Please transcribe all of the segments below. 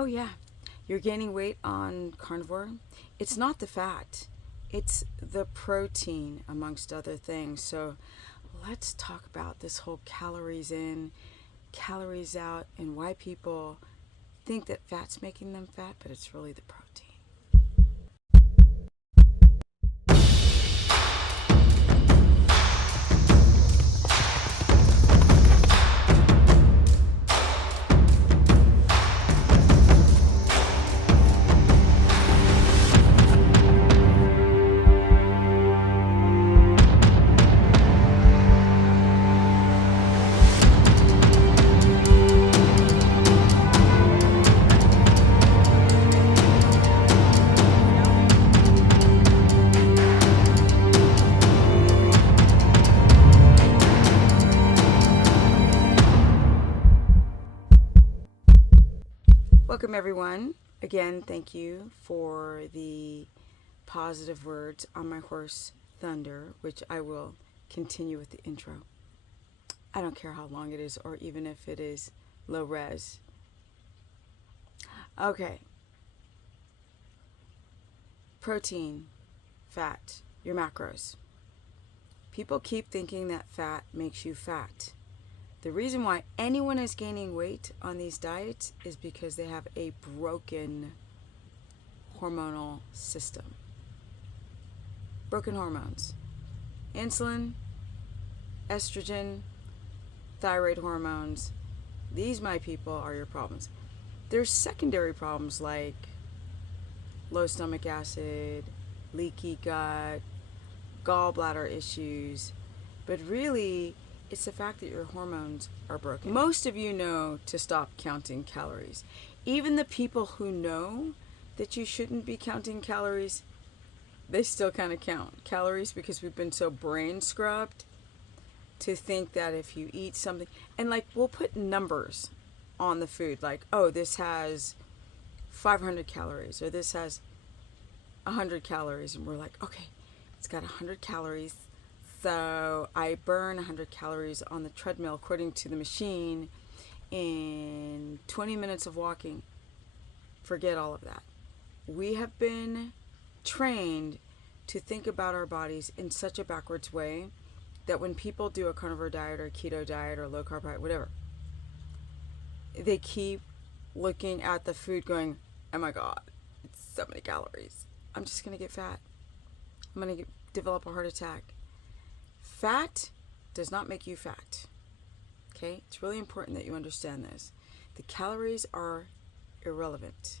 Oh, yeah. You're gaining weight on carnivore. It's not the fat, it's the protein, amongst other things. So, let's talk about this whole calories in, calories out, and why people think that fat's making them fat, but it's really the protein. Welcome, everyone. Again, thank you for the positive words on my horse Thunder, which I will continue with the intro. I don't care how long it is, or even if it is low res. Okay. Protein, fat, your macros. People keep thinking that fat makes you fat. The reason why anyone is gaining weight on these diets is because they have a broken hormonal system. Broken hormones. Insulin, estrogen, thyroid hormones. These, my people, are your problems. There's secondary problems like low stomach acid, leaky gut, gallbladder issues, but really it's the fact that your hormones are broken. Most of you know to stop counting calories. Even the people who know that you shouldn't be counting calories, they still kind of count calories because we've been so brain scrubbed to think that if you eat something, and like we'll put numbers on the food, like, oh, this has 500 calories or this has 100 calories, and we're like, okay, it's got 100 calories, so I burn 100 calories on the treadmill according to the machine in 20 minutes of walking. Forget all of that. We have been trained to think about our bodies in such a backwards way that when people do a carnivore diet or keto diet or low carb diet, whatever, they keep looking at the food going, oh my God, it's so many calories. I'm just going to get fat. I'm going to develop a heart attack. Fat does not make you fat. Okay? It's really important that you understand this. The calories are irrelevant.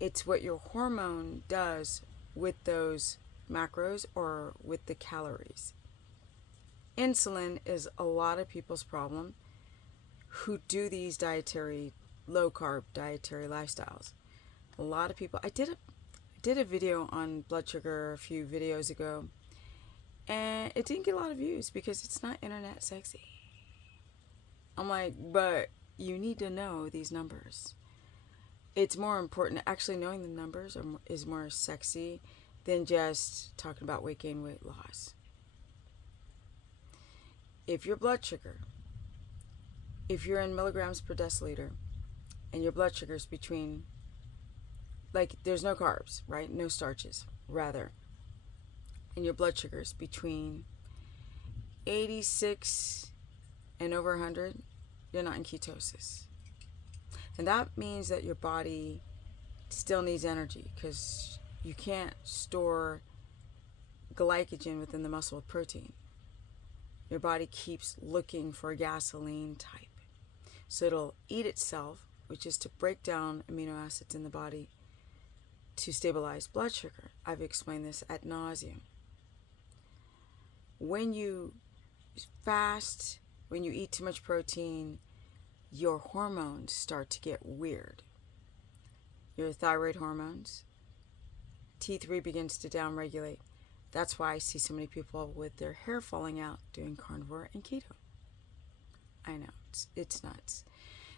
It's what your hormone does with those macros or with the calories. Insulin is a lot of people's problem who do these low carb dietary lifestyles. A lot of people, I did a video on blood sugar a few videos ago, and it didn't get a lot of views because it's not internet sexy. I'm like, but you need to know these numbers. It's more important, actually knowing the numbers is more sexy than just talking about weight gain, weight loss. If your blood sugar, if you're in milligrams per deciliter and your blood sugar is between, like, there's no carbs, right? No starches, rather. And your blood sugar is between 86 and over 100, you're not in ketosis. And that means that your body still needs energy because you can't store glycogen within the muscle with protein. Your body keeps looking for a gasoline type. So it'll eat itself, which is to break down amino acids in the body to stabilize blood sugar. I've explained this ad nauseum. When you fast, when you eat too much protein, your hormones start to get weird. Your thyroid hormones, T3 begins to downregulate. That's why I see so many people with their hair falling out doing carnivore and keto. I know, it's nuts.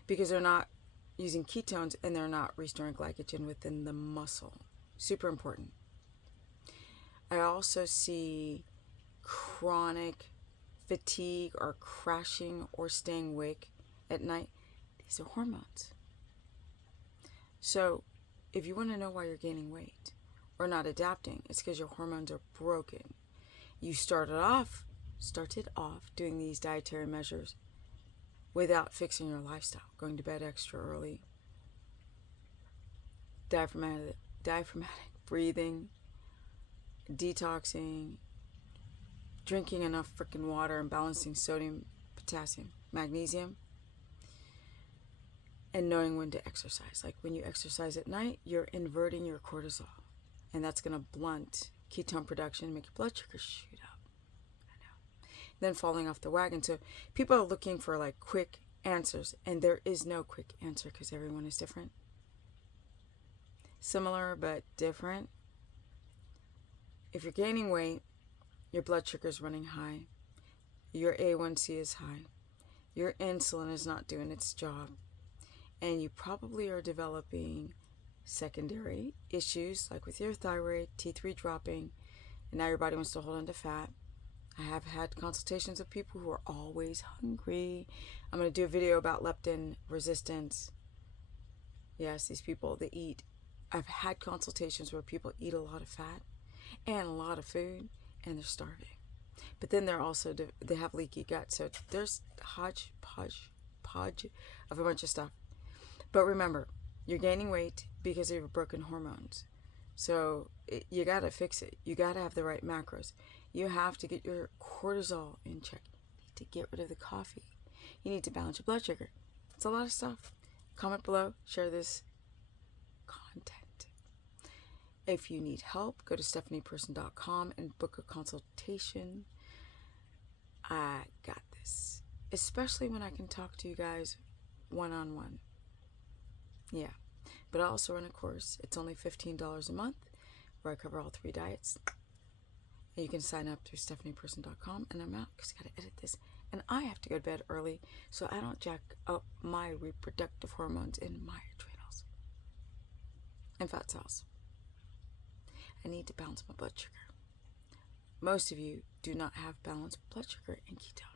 Because they're not using ketones and they're not restoring glycogen within the muscle. Super important. I also see chronic fatigue or crashing or staying awake at night. These are hormones. So if you want to know why you're gaining weight or not adapting, it's because your hormones are broken. You started off doing these dietary measures without fixing your lifestyle, going to bed extra early, diaphragmatic breathing, detoxing, drinking enough freaking water and balancing sodium, potassium, magnesium, and knowing when to exercise. Like when you exercise at night, you're inverting your cortisol, and that's going to blunt ketone production, make your blood sugar shoot up. I know. Then falling off the wagon. So people are looking for like quick answers, and there is no quick answer because everyone is different. Similar but different. If you're gaining weight, your blood sugar is running high, your A1C is high, your insulin is not doing its job, and you probably are developing secondary issues like with your thyroid, T3 dropping, and now your body wants to hold on to fat. I have had consultations with people who are always hungry. I'm going to do a video about leptin resistance. Yes, these people, they eat. I've had consultations where people eat a lot of fat and a lot of food, and they're starving. But then they're also, they have leaky gut. So there's hodgepodge of a bunch of stuff. But remember, you're gaining weight because of your broken hormones. So you got to fix it. You got to have the right macros. You have to get your cortisol in check. You need to get rid of the coffee. You need to balance your blood sugar. It's a lot of stuff. Comment below. Share this content. If you need help, go to stephanieperson.com and book a consultation. I got this. Especially when I can talk to you guys one-on-one. Yeah. But I also run a course. It's only $15 a month where I cover all 3 diets. And you can sign up through stephanieperson.com. And I'm out because I got to edit this. And I have to go to bed early so I don't jack up my reproductive hormones in my adrenals and fat cells. I need to balance my blood sugar. Most of you do not have balanced blood sugar and ketone.